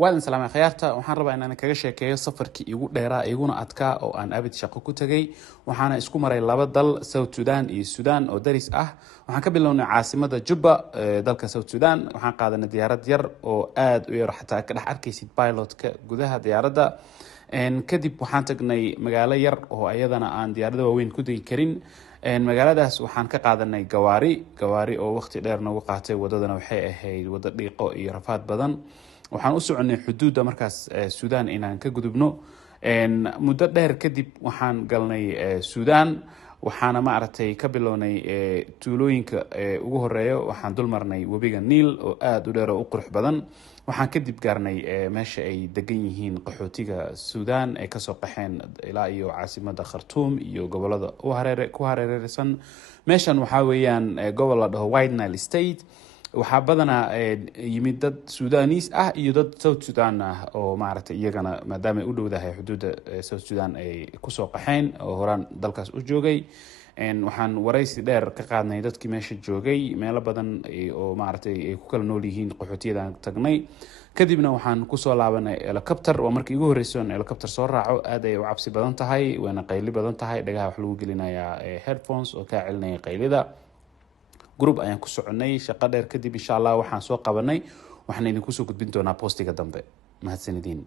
waadan salaamay khiyaarta waxaan rabaa inaan kaga sheekeeyo safarkii igu dheeraa iguna adkaa oo aan abid shaqo ku tagay waxaana isku maray laba dal South Sudan iyo Sudan oo daris ah waxaan ka bilownay caasimada Juba dalka South Sudan waxaan qaadanay diyaarad yar oo aad u yar xataa ka dhex arkaysid pilotka gudaha diyaaradda kadib waxaan tagnay magaalo yar oo ayadana aan diyaarada waaweyn ku degi karin magaaladaas waxaan ka qaadanay gawaari oo waqti dheer nagu qaatay wadadana waxay ahayd wada dhiiqo iyo rafaad badan waxaan u soconay xuduudda markaas Sudan inaan ka gudubno muddo dheer kadib waxaan galnay Sudan waxaana ma aragtay ka bilownay tuulooyinka ugu horeeyo waxaan dul marnay webiga Niil oo aad u dheer oo u qurux badan waxaan kadib gaarnay meesha ay degan yihiin qaxootiga Sudan ee ka soo qaxeen ilaa iyo caasimada Khartoum iyo gobolada ku hareeraysan meeshan waxa weeyaan gobol la dhaho White Nile State waxaa badanaa yimid dad Sudanese ah iyo dad South Sudan ah oo maaragtay iyagana maadaama ay u dhowdahay xuduudda South Sudan ay ku soo qaxeen oo horaan dalkaas u joogay waxaan waraysi dheer ka qaadnay dadkii meesha joogay meelo badan oo maaragtay ay ku kala nool yihiin qaxootiyadan tagnay kadibna waxaan ku soo laabanay helicopter oo markii ugu horeysay oo helicopter soo raaco aad ay u cabsi badan tahay wana qayli badan tahay dhagaha wax lagu gelinayaa headphones oo ka celinaya qaylida group ayaan ku soconay shaqo dheer kadib insha Allah waxaan soo qabanay waxaan idin ku soo gudbin doonaa postiga dambe mahadsanidin